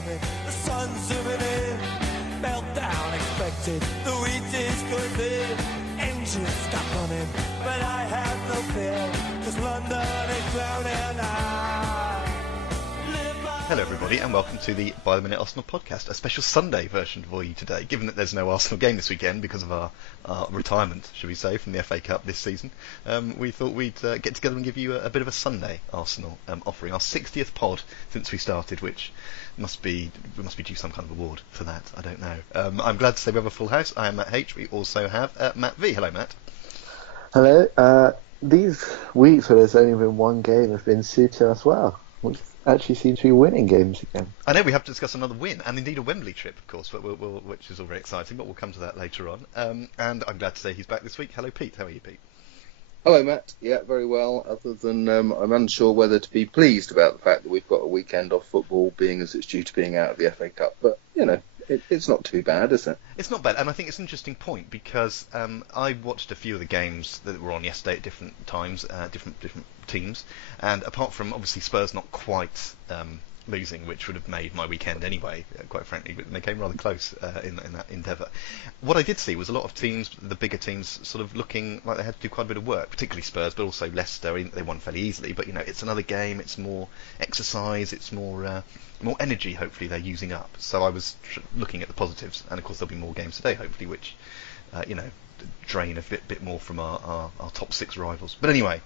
coming, the sun's zooming in, meltdown expected, the wheat is good there, engines stop running, but I have no fear, 'cause London is drowning. Hello everybody and welcome to the By the Minute Arsenal podcast, a special Sunday version for you today. Given that there's no Arsenal game this weekend because of our retirement, should we say, from the FA Cup this season, we thought we'd get together and give you a bit of a Sunday Arsenal offering, our 60th pod since we started, which we must be due some kind of award for that, I don't know. I'm glad to say we have a full house. I am Matt H. We also have Matt V. Hello Matt. Hello. These weeks where there's only been one game have been suited us well. We actually seem to be winning games again. I know we have to discuss another win, and indeed a Wembley trip, of course, which is all very exciting, but we'll come to that later on. And I'm glad to say he's back this week. Hello, Pete. How are you, Pete? Hello, Matt. Yeah, very well, other than I'm unsure whether to be pleased about the fact that we've got a weekend off football, being as it's due to being out of the FA Cup. But, you know, it's not too bad, is it? It's not bad, and I think it's an interesting point, because I watched a few of the games that were on yesterday at different times, different teams, and apart from obviously Spurs not quite losing, which would have made my weekend anyway, quite frankly, but they came rather close in that endeavour. What I did see was a lot of teams, the bigger teams, sort of looking like they had to do quite a bit of work, particularly Spurs, but also Leicester. They won fairly easily, but you know, it's another game, it's more exercise, it's more energy, hopefully they're using up. So I was looking at the positives, and of course there'll be more games today, hopefully, which drain a bit more from our top six rivals. But anyway,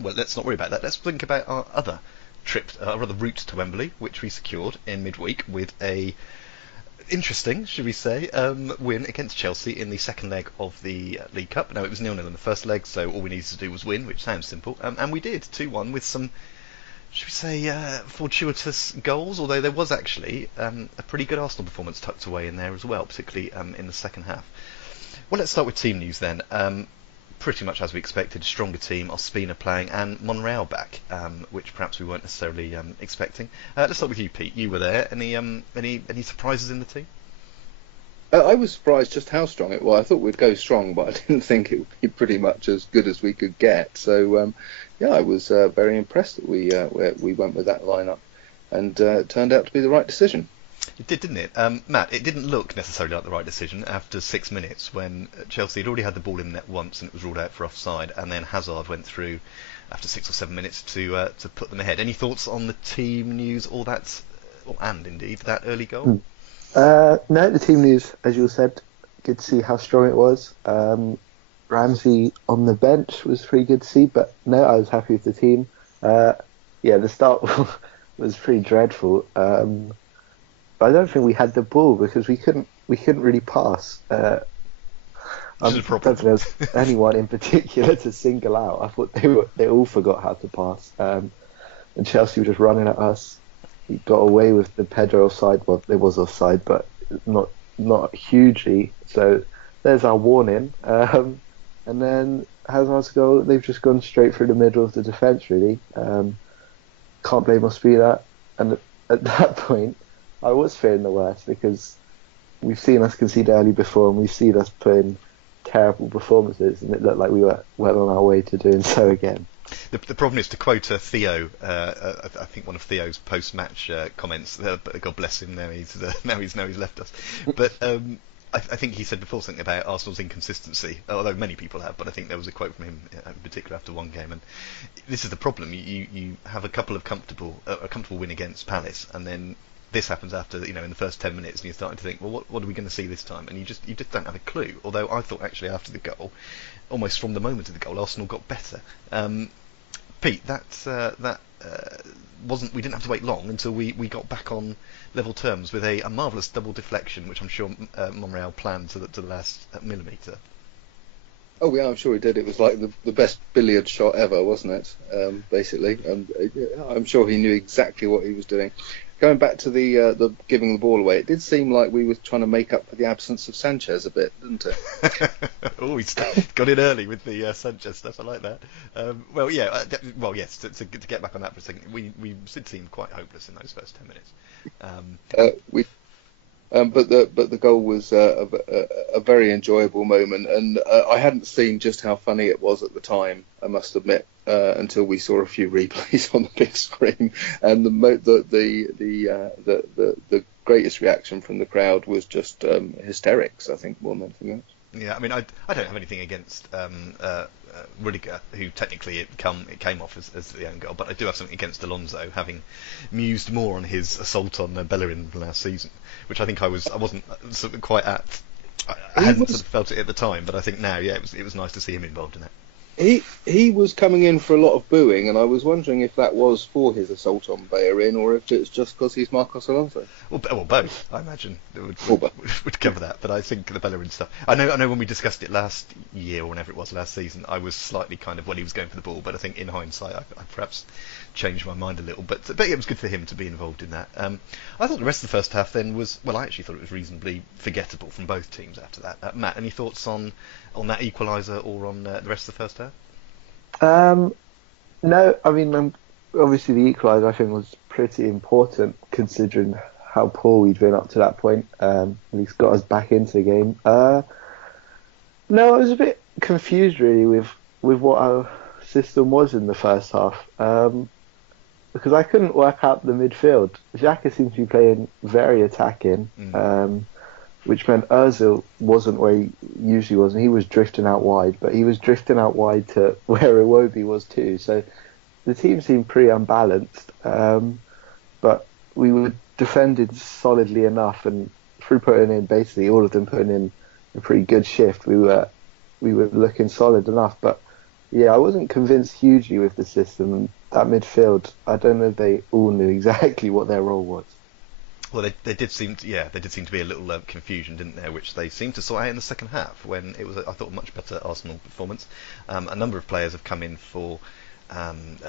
well, let's not worry about that. Let's think about our other trip, our other route to Wembley, which we secured in midweek with a interesting, should we say, win against Chelsea in the second leg of the League Cup. Now, it was 0-0 in the first leg, so all we needed to do was win, which sounds simple, and we did, 2-1, with some, should we say, fortuitous goals, although there was actually a pretty good Arsenal performance tucked away in there as well, particularly in the second half. Well, let's start with team news then. Pretty much as we expected, a stronger team, Ospina playing, and Monreal back, which perhaps we weren't necessarily expecting. Let's start with you, Pete. You were there. Any surprises in the team? I was surprised just how strong it was. I thought we'd go strong, but I didn't think it would be pretty much as good as we could get. So, I was very impressed that we went with that lineup, and it turned out to be the right decision. It did, didn't it? Matt, it didn't look necessarily like the right decision after 6 minutes when Chelsea had already had the ball in net once and it was ruled out for offside, and then Hazard went through after 6 or 7 minutes to put them ahead. Any thoughts on the team news or that, and indeed that early goal? No, the team news, as you said, good to see how strong it was. Ramsey on the bench was pretty good to see, but no, I was happy with the team. The start was pretty dreadful. I don't think we had the ball because we couldn't really pass. I don't think there was anyone in particular to single out. I thought they all forgot how to pass. And Chelsea were just running at us. We got away with the Pedro offside. Well, there was offside, but not hugely. So there's our warning. And then Hazard's goal, they've just gone straight through the middle of the defence, really. Can't blame Ospina. And at that point, I was fearing the worst because we've seen us concede early before, and we've seen us put in terrible performances, and it looked like we were well on our way to doing so again. The problem is, to quote Theo, I think one of Theo's post-match comments. God bless him. Now he's left us. But I think he said before something about Arsenal's inconsistency, although many people have. But I think there was a quote from him in particular after one game, and this is the problem. You have a comfortable win against Palace, and then this happens after, in the first 10 minutes, and you're starting to think, well, what are we going to see this time? And you just don't have a clue. Although I thought actually after the goal, almost from the moment of the goal, Arsenal got better. Pete, that wasn't. We didn't have to wait long until we got back on level terms with a marvellous double deflection, which I'm sure Monreal planned to the last millimetre. Oh yeah, I'm sure he did. It was like the best billiard shot ever, wasn't it? Basically, and I'm sure he knew exactly what he was doing. Going back to the giving the ball away, it did seem like we were trying to make up for the absence of Sanchez a bit, didn't it? Oh, he's got in early with the Sanchez stuff. I like that. Yes. To get back on that for a second, we did seem quite hopeless in those first 10 minutes. But the goal was a very enjoyable moment, and I hadn't seen just how funny it was at the time, I must admit. until we saw a few replays on the big screen, and the greatest reaction from the crowd was just hysterics, I think, more than anything else. Yeah, I mean, I don't have anything against Rudiger, who technically it came off as the own goal, but I do have something against Alonso, having mused more on his assault on Bellerin last season, which I think I wasn't sort of quite at. I hadn't sort of felt it at the time, but I think now, yeah, it was nice to see him involved in it. He was coming in for a lot of booing, and I was wondering if that was for his assault on Bellerin or if it's just because he's Marcos Alonso. Well, both, I imagine, would cover that. But I think the Bellerin stuff. I know when we discussed it last year or whenever it was last season, I was slightly kind of he was going for the ball, but I think in hindsight I perhaps changed my mind a little. But yeah, it was good for him to be involved in that. I thought the rest of the first half then was, well, I actually thought it was reasonably forgettable from both teams after that. Matt, any thoughts on that equaliser or on the rest of the first half? No, I mean, obviously the equaliser I think was pretty important considering how poor we'd been up to that point. At least got us back into the game. No, I was a bit confused really with what our system was in the first half, because I couldn't work out the midfield. Xhaka seemed to be playing very attacking, which meant Ozil wasn't where he usually was, and he was drifting out wide, but he was drifting out wide to where Iwobi was too. So the team seemed pretty unbalanced, but we were defended solidly enough, and through putting in basically all of them putting in a pretty good shift, we were looking solid enough. But yeah, I wasn't convinced hugely with the system, and that midfield, I don't know if they all knew exactly what their role was. Well, they did seem to be a little confusion, didn't there? Which they seemed to sort out in the second half when it was, I thought, a much better Arsenal performance. A number of players have come in for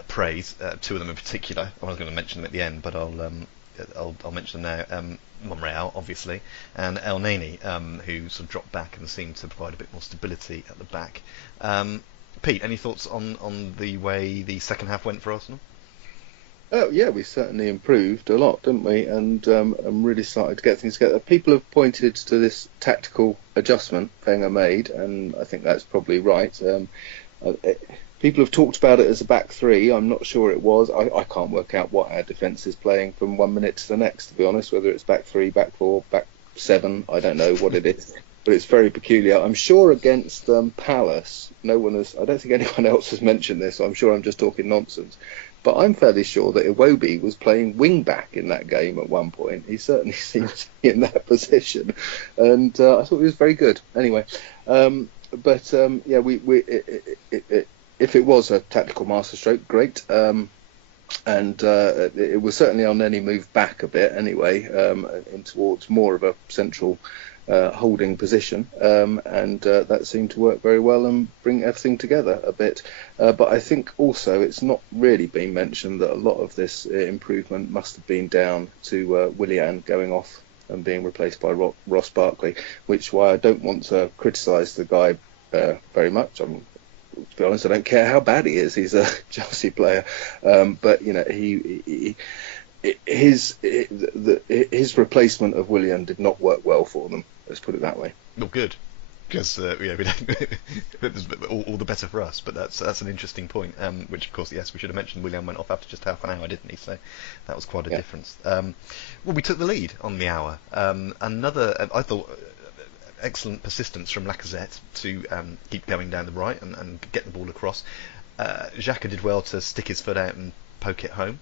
praise. Two of them in particular. I was going to mention them at the end, but I'll mention them now. Monreal, obviously, and El Neni, who sort of dropped back and seemed to provide a bit more stability at the back. Pete, any thoughts on the way the second half went for Arsenal? Oh yeah, we certainly improved a lot, didn't we? And really started to get things together. People have pointed to this tactical adjustment Wenger made, and I think that's probably right. People have talked about it as a back three. I'm not sure it was. I can't work out what our defence is playing from 1 minute to the next, to be honest. Whether it's back three, back four, back seven, I don't know what it is. But it's very peculiar. I'm sure against Palace, no one has. I don't think anyone else has mentioned this. So I'm sure I'm just talking nonsense. But I'm fairly sure that Iwobi was playing wing back in that game at one point. He certainly seemed to be in that position, and I thought he was very good. Anyway, yeah, if it was a tactical masterstroke, great. And it was certainly on any move back a bit anyway, in towards more of a central holding position, and that seemed to work very well and bring everything together a bit. But I think also it's not really been mentioned that a lot of this improvement must have been down to Willian going off and being replaced by Ross Barkley, which why I don't want to criticise the guy very much. To be honest, I don't care how bad he is. He's a Chelsea player, but you know his replacement of Willian did not work well for them. Let's put it that way. Well, good, because we don't, all the better for us. But that's an interesting point. Which, of course, yes, we should have mentioned. Willian went off after just half an hour, didn't he? So that was quite a difference. Well, we took the lead on the hour. Another, I thought, excellent persistence from Lacazette to keep going down the right and get the ball across. Xhaka did well to stick his foot out and poke it home.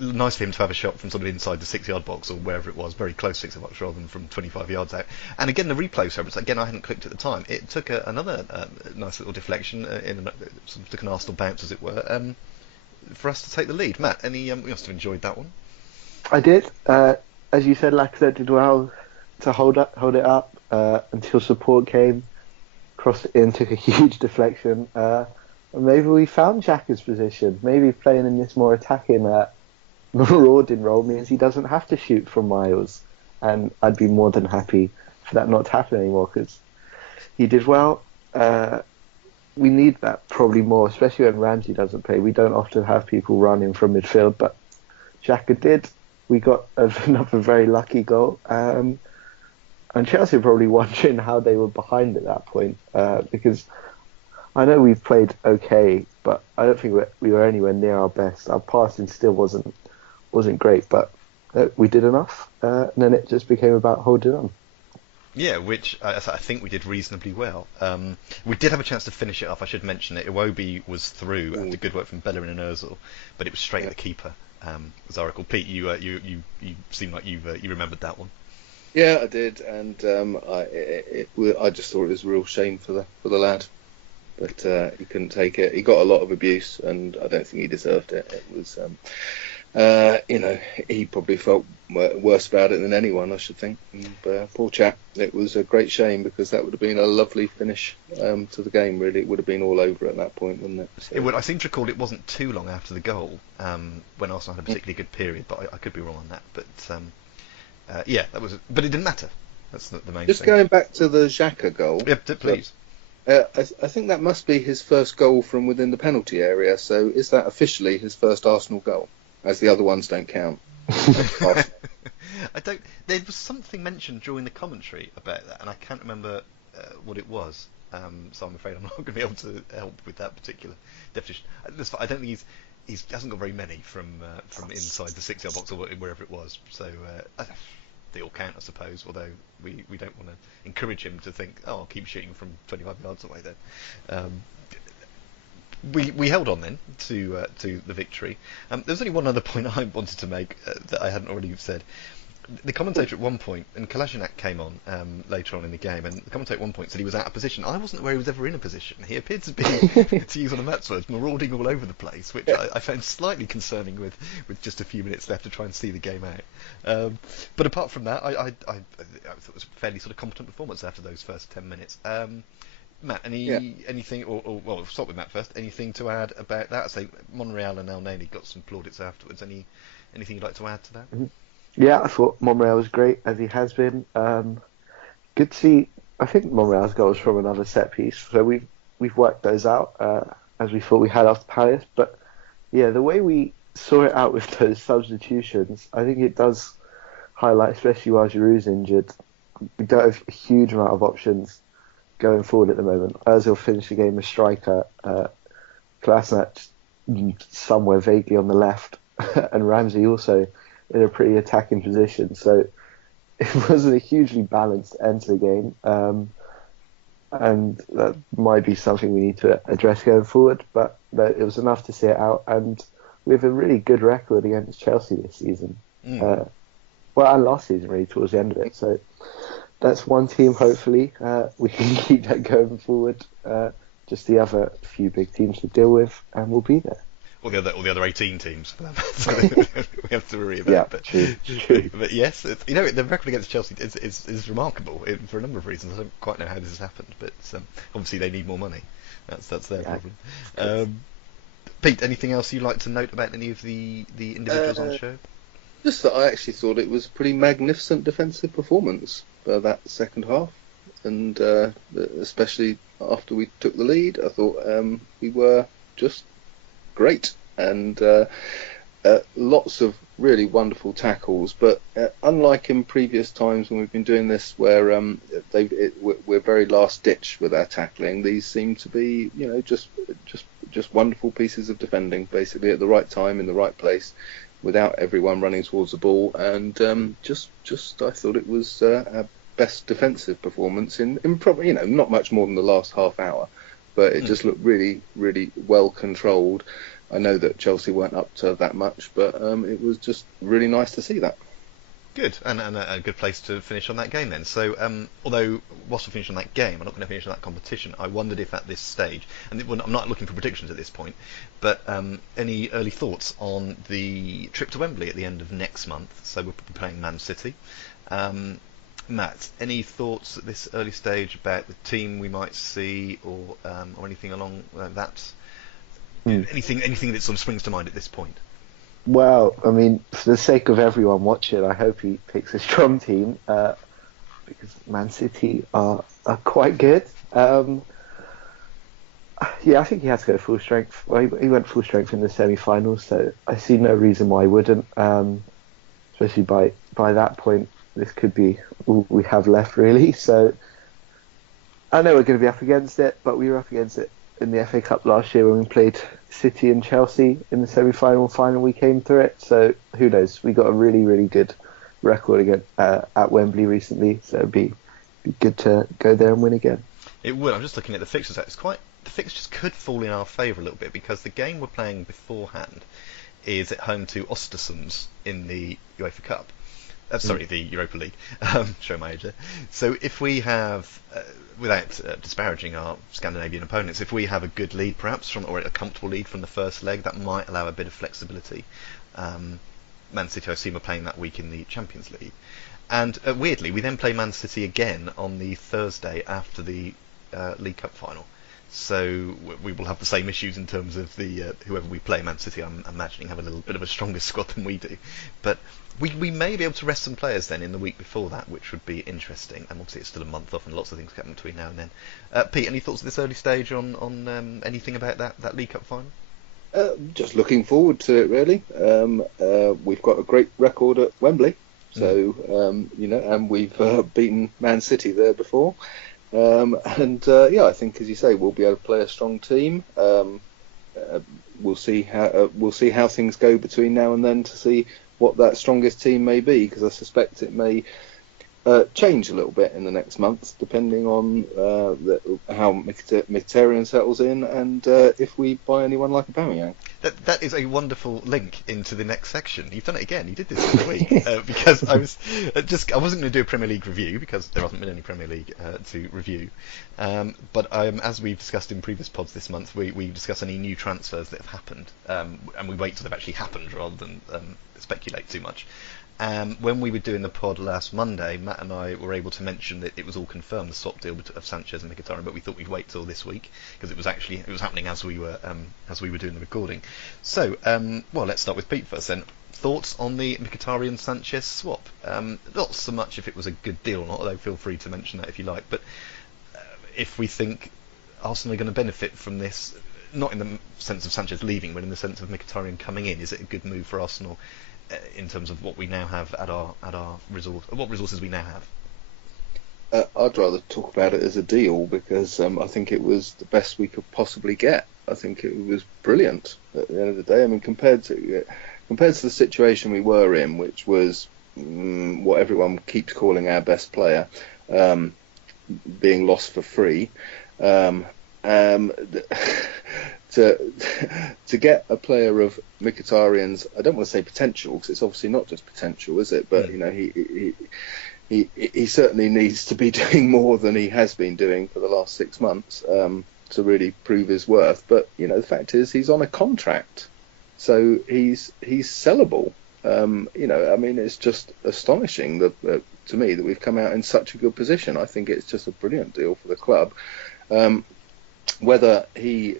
Nice for him to have a shot from sort of inside the 6-yard box or wherever it was, very close 6-yard box rather than from 25 yards out. And again, the replay service, again, I hadn't clicked at the time. It took another nice little deflection, sort of took an Arsenal bounce, as it were, for us to take the lead. Matt, we must have enjoyed that one. I did. As you said, Lacazette did well to hold it up until support came, crossed it in, took a huge deflection. And maybe we found Xhaka's position. Maybe playing in this more attacking marauding role means he doesn't have to shoot from miles, and I'd be more than happy for that not to happen anymore, because he did well. We need that probably more, especially when Ramsey doesn't play. We don't often have people running from midfield, but Xhaka did. We got another very lucky goal, and Chelsea are probably wondering how they were behind at that point, because I know we've played okay, but I don't think we were anywhere near our best. Our passing still wasn't great, but we did enough, and then it just became about holding on. Yeah, which I think we did reasonably well. We did have a chance to finish it off. I should mention it. Iwobi was through after good work from Bellerin and Ozil, but it was straight at the keeper. As I recall, Pete, you seemed like you remembered that one. Yeah, I did, and I just thought it was a real shame for the lad, but he couldn't take it. He got a lot of abuse, and I don't think he deserved it. It was, he probably felt worse about it than anyone, I should think. And, poor chap. It was a great shame because that would have been a lovely finish to the game. Really, it would have been all over at that point, wouldn't it? So, it would. I seem to recall it wasn't too long after the goal when Arsenal had a particularly good period, but I could be wrong on that. But that was. But it didn't matter. That's the main thing. Just going back to the Xhaka goal. Yep, please. I think that must be his first goal from within the penalty area. So is that officially his first Arsenal goal, as the other ones don't count? I don't. There was something mentioned during the commentary about that, and I can't remember what it was. So I'm afraid I'm not going to be able to help with that particular definition. I don't think he hasn't got very many from inside the 6-yard box or wherever it was. So they all count, I suppose. Although we don't want to encourage him to think, oh, I'll keep shooting from 25 yards away then. We held on then to the victory. There's only one other point I wanted to make that I hadn't already said. The commentator at one point, and Kolasinac came on later on in the game, and the commentator at one point said he was out of position. I wasn't aware he was ever in a position. He appeared to be, to use one of Matt's words, marauding all over the place, which I found slightly concerning with just a few minutes left to try and see the game out. But apart from that, I thought it was a fairly sort of competent performance after those first 10 minutes. Matt, anything, or well, we'll start with Matt first. Anything to add about that? I say Monreal and El Neni got some plaudits afterwards. Anything you'd like to add to that? Mm-hmm. Yeah, I thought Monreal was great, as he has been. Good to see. I think Monreal's goal was from another set piece, so we've worked those out as we thought we had after Palace. But yeah, the way we saw it out with those substitutions, I think it does highlight, especially while Giroud's injured, we don't have a huge amount of options going forward at the moment. Ozil finished the game as striker, Kolasinac somewhere vaguely on the left, and Ramsey also in a pretty attacking position. So it wasn't a hugely balanced end to the game, and that might be something we need to address going forward. But it was enough to see it out, and we have a really good record against Chelsea this season. And last season really towards the end of it. So that's one team. Hopefully, we can keep that going forward. Just the other few big teams to deal with, and we'll be there. Or the other 18 teams. So we have to worry about. Yeah, true. But yes, the record against Chelsea is remarkable for a number of reasons. I don't quite know how this has happened, but obviously they need more money. That's their problem. Pete, anything else you'd like to note about any of the individuals on the show? Just that I actually thought it was a pretty magnificent defensive performance for that second half, and especially after we took the lead, I thought we were just great, and lots of really wonderful tackles. But unlike in previous times when we've been doing this, where we're very last ditch with our tackling, these seem to be just wonderful pieces of defending, basically at the right time in the right place, without everyone running towards the ball, and just I thought it was our best defensive performance in probably not much more than the last half hour, but it just looked really, really well controlled. I know that Chelsea weren't up to that much, but it was just really nice to see that. Good, and a good place to finish on that game then. So, although whilst we finish on that game, I'm not going to finish on that competition. I wondered if at this stage, and I'm not looking for predictions at this point, but any early thoughts on the trip to Wembley at the end of next month? So we'll be playing Man City. Matt, any thoughts at this early stage about the team we might see, or anything along that? Anything that sort of springs to mind at this point? Well, I mean, for the sake of everyone watching, I hope he picks a strong team, because Man City are quite good. I think he has to go full strength. Well, he went full strength in the semi-finals, so I see no reason why he wouldn't. Especially by that point, this could be all we have left, really. So I know we're going to be up against it, but we were up against it in the FA Cup last year when we played City and Chelsea in the semi-final and final. We came through it, so who knows? We got a really, really good record again at Wembley recently, so it'd be good to go there and win again. It would. I'm just looking at the fixtures. The fixtures could fall in our favour a little bit because the game we're playing beforehand is at home to Östersund in the UEFA Cup. The Europa League. Show my age there. So if we have, without disparaging our Scandinavian opponents, if we have a good lead perhaps or a comfortable lead from the first leg, that might allow a bit of flexibility. Man City, I assume, are playing that week in the Champions League. And weirdly, we then play Man City again on the Thursday after the League Cup final. So we will have the same issues in terms of the whoever we play. Man City, I'm imagining, have a little bit of a stronger squad than we do. But we may be able to rest some players then in the week before that, which would be interesting. And obviously it's still a month off and lots of things happen between now and then. Pete, any thoughts at this early stage on anything about that League Cup final? Just looking forward to it, really. We've got a great record at Wembley. So, and we've beaten Man City there before. I think, as you say, we'll be able to play a strong team. We'll see how things go between now and then to see what that strongest team may be, because I suspect it may change a little bit in the next month, depending on how Mkhitaryan settles in and if we buy anyone like Aubameyang. That is a wonderful link into the next section. You've done it again. You did this the other week because I wasn't going to do a Premier League review because there hasn't been any Premier League to review. But as we've discussed in previous pods this month, we discuss any new transfers that have happened, and we wait till they've actually happened rather than speculate too much. When we were doing the pod last Monday, Matt and I were able to mention that it was all confirmed, the swap deal of Sanchez and Mkhitaryan, but we thought we'd wait till this week because it was happening as we were doing the recording. So, let's start with Pete first then. Thoughts on the Mkhitaryan-Sanchez swap? Not so much if it was a good deal or not, although feel free to mention that if you like, but if we think Arsenal are going to benefit from this, not in the sense of Sanchez leaving, but in the sense of Mkhitaryan coming in, is it a good move for Arsenal in terms of what we now have at our what resources we now have? I'd rather talk about it as a deal because I think it was the best we could possibly get. I think it was brilliant at the end of the day. I mean, compared to the situation we were in, which was what everyone keeps calling our best player, being lost for free. To get a player of Mkhitaryan's, I don't want to say potential because it's obviously not just potential, is it? But he certainly needs to be doing more than he has been doing for the last 6 months to really prove his worth. But the fact is he's on a contract, so he's sellable. I mean, it's just astonishing that to me that we've come out in such a good position. I think it's just a brilliant deal for the club. Whether he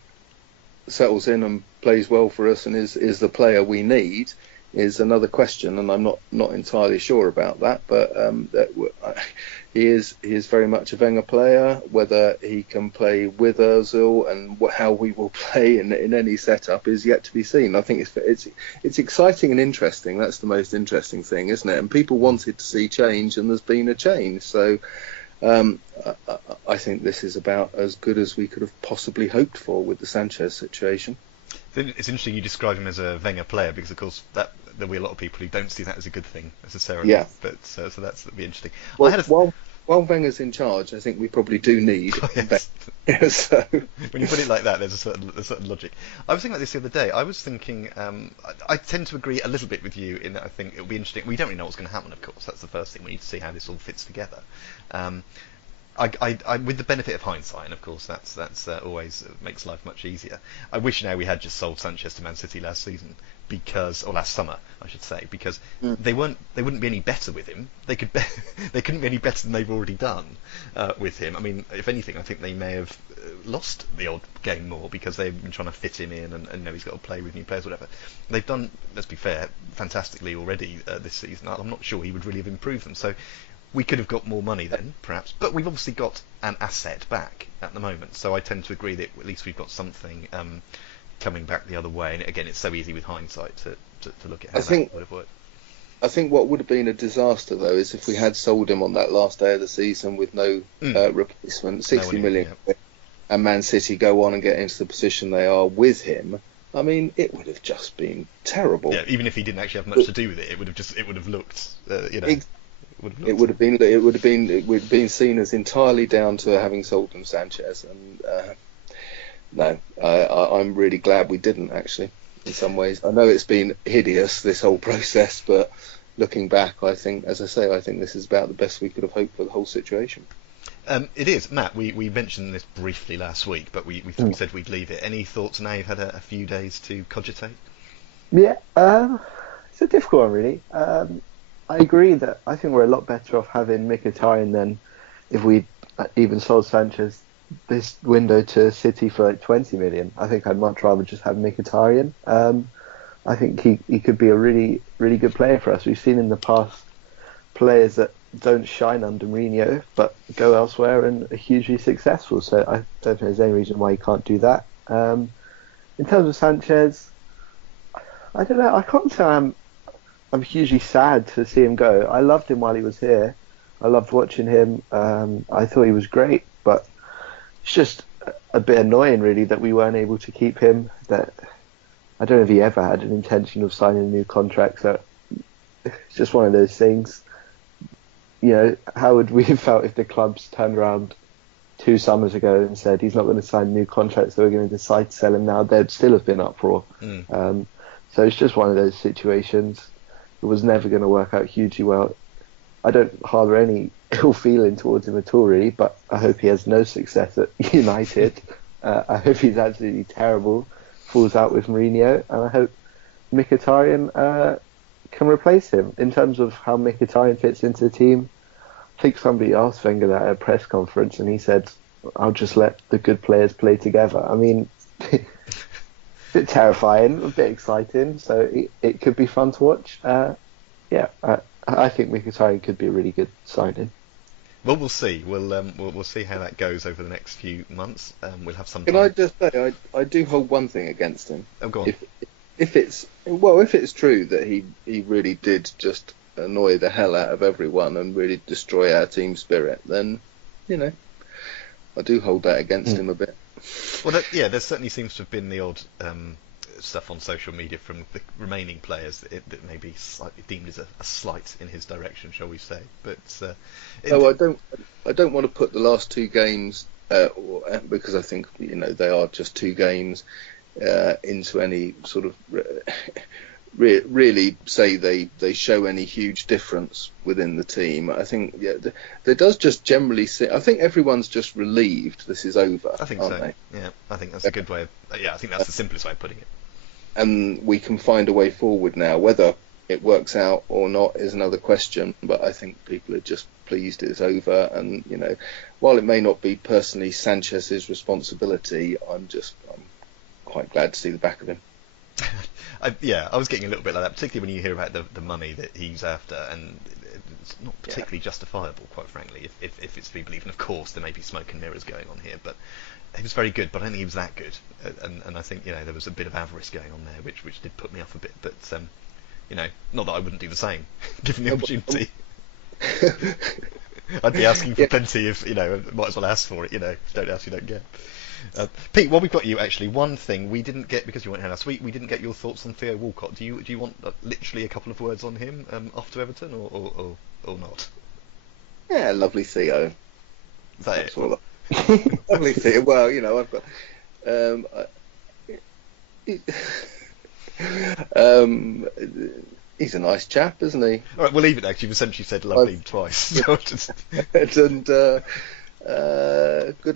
settles in and plays well for us and is the player we need is another question, and I'm not entirely sure about that. But he is very much a Wenger player. Whether he can play with Özil and how we will play in any setup is yet to be seen. I think it's exciting and interesting. That's the most interesting thing, isn't it? And people wanted to see change, and there's been a change. So I think this is about as good as we could have possibly hoped for with the Sanchez situation. It's interesting you describe him as a Wenger player because, of course, there'll be a lot of people who don't see that as a good thing necessarily. Yeah. But so that'll be interesting. Well, while Wenger's in charge, I think we probably do need. So. When you put it like that, there's a certain logic. I was thinking about this the other day. I was thinking, I tend to agree a little bit with you in that I think it'll be interesting. We don't really know what's going to happen, of course. That's the first thing. We need to see how this all fits together. I with the benefit of hindsight, and of course that's always makes life much easier. I wish now we had just sold Sanchez to Man City last season or last summer, I should say, because they wouldn't be any better with him. They couldn't be any better than they've already done with him. I mean, if anything, I think they may have lost the odd game more because they've been trying to fit him in, and he's got to play with new players, whatever. They've done, let's be fair, fantastically already this season. I'm not sure he would really have improved them. So. We could have got more money then, perhaps, but we've obviously got an asset back at the moment. So I tend to agree that at least we've got something coming back the other way. And again, it's so easy with hindsight to look at how that would have worked. I think what would have been a disaster, though, is if we had sold him on that last day of the season with no replacement, 60 million. and Man City go on and get into the position they are with him, I mean, it would have just been terrible. Yeah, even if he didn't actually have much to do with it, it would have looked, It would have been seen as entirely down to having sold them Sanchez, and no, I'm really glad we didn't, actually. In some ways, I know it's been hideous, this whole process, but looking back, I think, as I say, I think this is about the best we could have hoped for the whole situation. It is, Matt. We mentioned this briefly last week, but we said we'd leave it. Any thoughts now you've had a few days to cogitate? Yeah, it's a difficult one, really. I agree that I think we're a lot better off having Mkhitaryan than if we even sold Sanchez this window to City for like 20 million. I think I'd much rather just have Mkhitaryan. I think he could be a really, really good player for us. We've seen in the past players that don't shine under Mourinho but go elsewhere and are hugely successful. So I don't think there's any reason why he can't do that. In terms of Sanchez, I don't know. I can't say I'm hugely sad to see him go. I loved him while he was here. I loved watching him. I thought he was great, but it's just a bit annoying, really, that we weren't able to keep him. That I don't know if he ever had an intention of signing a new contract. So it's just one of those things. You know, how would we have felt if the clubs turned around 2 summers ago and said he's not going to sign a new contract, so we're going to decide to sell him now? There'd still have been uproar. So it's just one of those situations. It was never going to work out hugely well. I don't harbour any ill feeling towards him at all, really, but I hope he has no success at United. I hope he's absolutely terrible, falls out with Mourinho, and I hope Mkhitaryan can replace him. In terms of how Mkhitaryan fits into the team, I think somebody asked Wenger that at a press conference, and he said, "I'll just let the good players play together." I mean, a bit terrifying, a bit exciting, so it could be fun to watch. I think Mkhitaryan could be a really good signing. Well, we'll see. We'll see how that goes over the next few months. We'll have some. Can I just say, I do hold one thing against him. Oh, go on. If it's true that he really did just annoy the hell out of everyone and really destroy our team spirit, then I do hold that against him a bit. Well, there certainly seems to have been the odd stuff on social media from the remaining players that may be slightly deemed as a slight in his direction, shall we say? But I don't want to put the last 2 games because I think they are just 2 games into any sort of really say they show any huge difference within the team. I think there does just generally I think everyone's just relieved this is over. I think aren't so. they? Yeah, I think that's a good way of. I think that's the simplest way of putting it. And we can find a way forward now. Whether it works out or not is another question. But I think people are just pleased it's over. And while it may not be personally Sanchez's responsibility, I'm quite glad to see the back of him. I was getting a little bit like that, particularly when you hear about the money that he's after, and it's not particularly justifiable, quite frankly, if it's to be believed. And of course, there may be smoke and mirrors going on here, but he was very good, but I don't think he was that good. And I think there was a bit of avarice going on there, which did put me off a bit. But not that I wouldn't do the same, given the opportunity. I'd be asking for plenty of, might as well ask for it. Don't ask, you don't get. Pete, while we've got you, actually, one thing we didn't get because you weren't here last week, we didn't get your thoughts on Theo Walcott. Do you want literally a couple of words on him off to Everton or not? Yeah, lovely Theo. That's all. Lovely Theo. Well, I've got. He's a nice chap, isn't he? All right, we'll leave it there. You've essentially said lovely twice. And good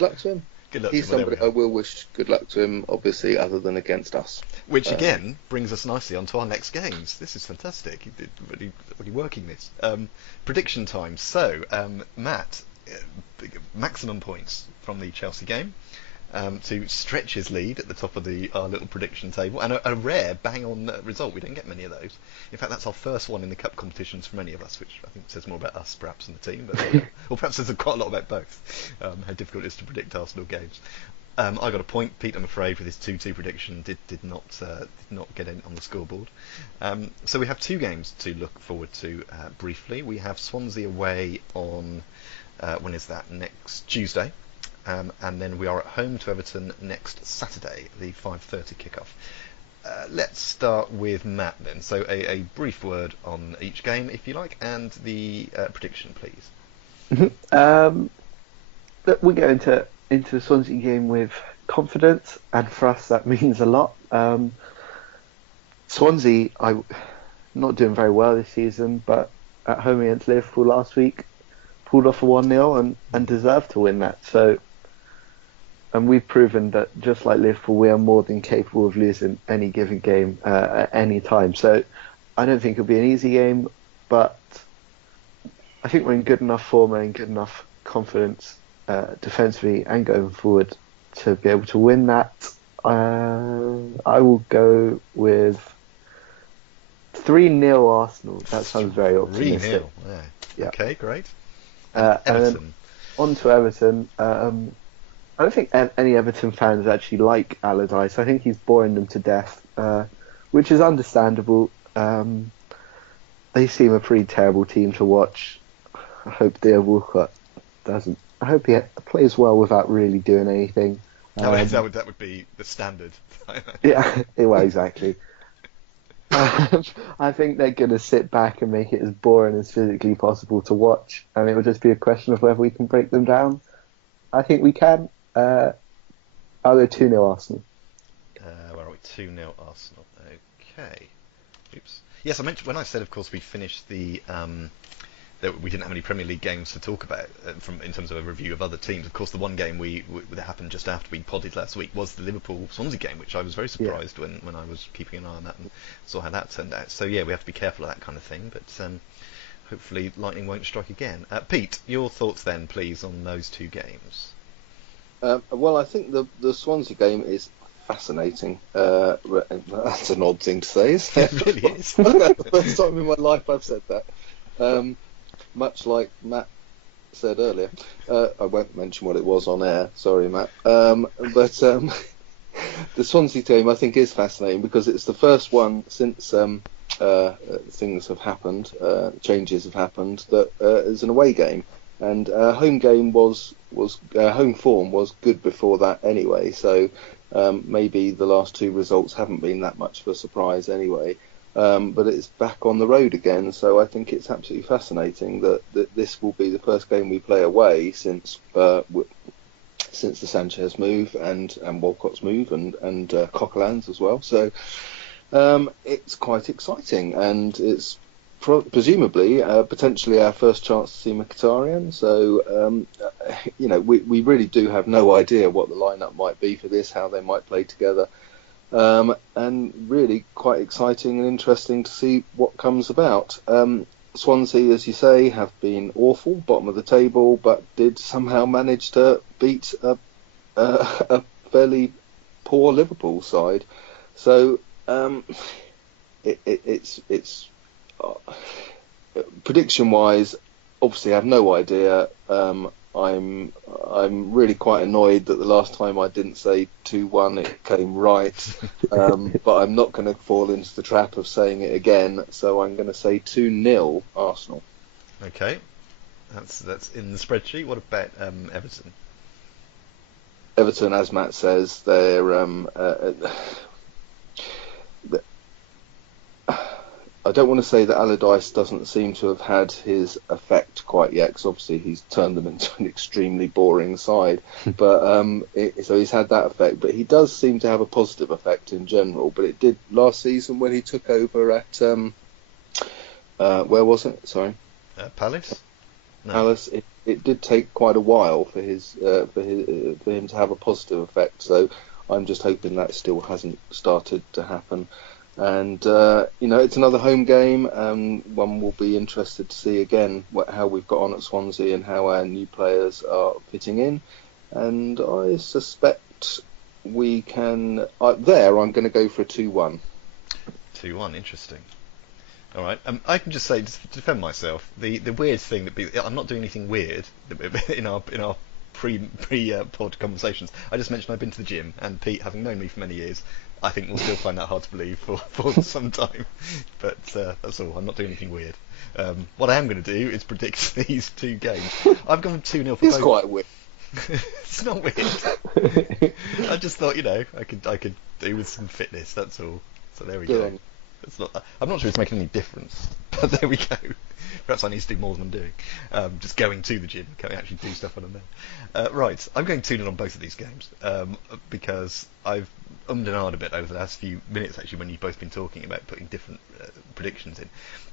luck to him. He's somebody I will wish good luck to him, obviously, other than against us. Which again brings us nicely onto our next games. This is fantastic. You're really working this. Prediction time. So, Matt, maximum points from the Chelsea game to stretch his lead at the top of our little prediction table, and a rare bang-on result. We don't get many of those. In fact, that's our first one in the cup competitions for many of us, which I think says more about us, perhaps, than the team, but or perhaps says quite a lot about both. How difficult it is to predict Arsenal games. I got a point. Pete, I'm afraid, with his 2-2 prediction, did not get in on the scoreboard. So we have 2 games to look forward to briefly. We have Swansea away on when is that? Next Tuesday. and then we are at home to Everton next Saturday, the 5:30 kickoff. Let's start with Matt then. So a brief word on each game, if you like, and the prediction, please. We go into the Swansea game with confidence, and for us that means a lot. Swansea, not doing very well this season, but at home against Liverpool last week, pulled off a 1-0 and deserved to win that. So, and we've proven that just like Liverpool, we are more than capable of losing any given game at any time. So, I don't think it'll be an easy game, but I think we're in good enough form and in good enough confidence defensively and going forward to be able to win that. I will go with 3-0 Arsenal. That sounds very optimistic. 3-0, yeah. Okay, great. Everton. And then on to Everton. I don't think any Everton fans actually like Allardyce. I think he's boring them to death, which is understandable. They seem a pretty terrible team to watch. I hope Theo Walcott doesn't. I hope he plays well without really doing anything. that would be the standard. Yeah, well, exactly. I think they're going to sit back and make it as boring as physically possible to watch, and it will just be a question of whether we can break them down. I think we can. I'll go 2-0 Arsenal. Where are we? 2-0 Arsenal. Okay. Oops. Yes, I mentioned when I said, of course, we finished that we didn't have any Premier League games to talk about in terms of a review of other teams. Of course, the one game that happened just after we podded last week was the Liverpool-Swansea game, which I was very surprised when I was keeping an eye on that and saw how that turned out. So yeah, we have to be careful of that kind of thing, but hopefully lightning won't strike again. Pete, your thoughts then, please, on those two games. Well, I think the Swansea game is fascinating. That's an odd thing to say, isn't it? It really is. The first time in my life I've said that. Much like Matt said earlier. I won't mention what it was on air. Sorry, Matt. But the Swansea team, I think, is fascinating because it's the first one since things have happened, changes have happened, that is an away game. And home form was good before that anyway. So maybe the last two results haven't been that much of a surprise anyway. But it's back on the road again, so I think it's absolutely fascinating that this will be the first game we play away since the Sanchez move and Walcott's move and Coquelin's as well. So it's quite exciting, and it's presumably potentially our first chance to see Mkhitaryan. So we really do have no idea what the lineup might be for this, how they might play together. And really quite exciting and interesting to see what comes about. Swansea, as you say, have been awful, bottom of the table, but did somehow manage to beat a fairly poor Liverpool side. So it's prediction-wise, obviously I have no idea. I'm really quite annoyed that the last time I didn't say 2-1 it came right, but I'm not going to fall into the trap of saying it again, so I'm going to say 2-0 Arsenal. Okay, that's in the spreadsheet. What about Everton? Everton, as Matt says, they're I don't want to say that Allardyce doesn't seem to have had his effect quite yet, because obviously he's turned them into an extremely boring side. But so he's had that effect. But he does seem to have a positive effect in general. But it did last season when he took over at where was it? Sorry, Palace. No. Palace. It did take quite a while for him to have a positive effect. So I'm just hoping that still hasn't started to happen. And it's another home game. One will be interested to see again how we've got on at Swansea and how our new players are fitting in. And I suspect we can. I'm going to go for a 2-1. 2-1, interesting. All right. I can just say, just to defend myself, the weird thing I'm not doing anything weird in our pre-pod conversations. I just mentioned I've been to the gym, and Pete, having known me for many years, I think we'll still find that hard to believe for some time. But that's all. I'm not doing anything weird. What I am going to do is predict these two games. I've gone 2-0 for both. It's quite weird. It's not weird. I just thought, I could do with some fitness. That's all. So there we Good go. on. It's not. I'm not sure it's making any difference, but there we go. Perhaps I need to do more than I'm doing. Just going to the gym. Can I actually do stuff when I'm there? Right. I'm going 2-0 on both of these games because I've and ahed a bit over the last few minutes actually when you've both been talking about putting different predictions in.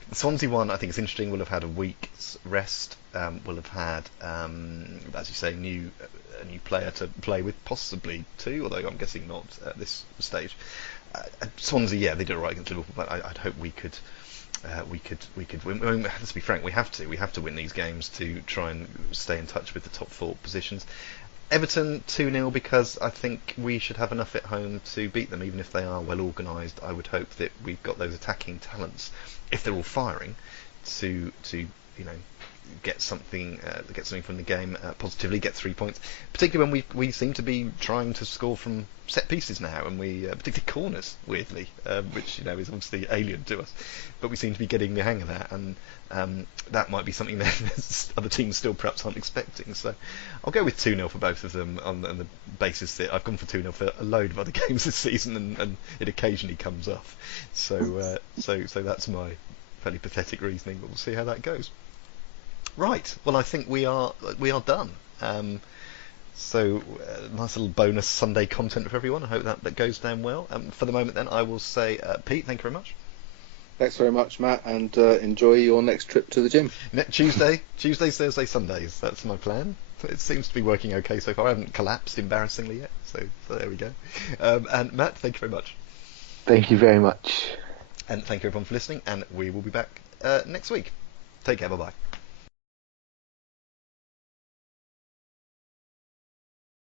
The Swansea one, I think it's interesting. We'll have had a week's rest. We'll have had, as you say, a new player to play with, possibly two, although I'm guessing not at this stage. Swansea, yeah, they did all right against Liverpool, but I'd hope we could win. I mean, let's be frank, we have to win these games to try and stay in touch with the top four positions. Everton 2-0 because I think we should have enough at home to beat them, even if they are well organised. I would hope that we've got those attacking talents, if they're all firing, to get something from the game positively, get 3 points. Particularly when we seem to be trying to score from set pieces now, and we particularly corners, weirdly, which is obviously alien to us, but we seem to be getting the hang of that, and that might be something that other teams still perhaps aren't expecting. So I'll go with 2-0 for both of them on the basis that I've gone for 2-0 for a load of other games this season, and it occasionally comes off. So that's my fairly pathetic reasoning, but we'll see how that goes. Right, well, I think we are done. So nice little bonus Sunday content for everyone. I hope that goes down well. For the moment, then, I will say, Pete, thank you very much. Thanks very much, Matt, and enjoy your next trip to the gym. Tuesdays, Thursdays, Sundays. That's my plan. It seems to be working okay so far. I haven't collapsed embarrassingly yet, so there we go. And Matt, thank you very much. Thank you very much. And thank you everyone for listening, and we will be back next week. Take care, bye-bye.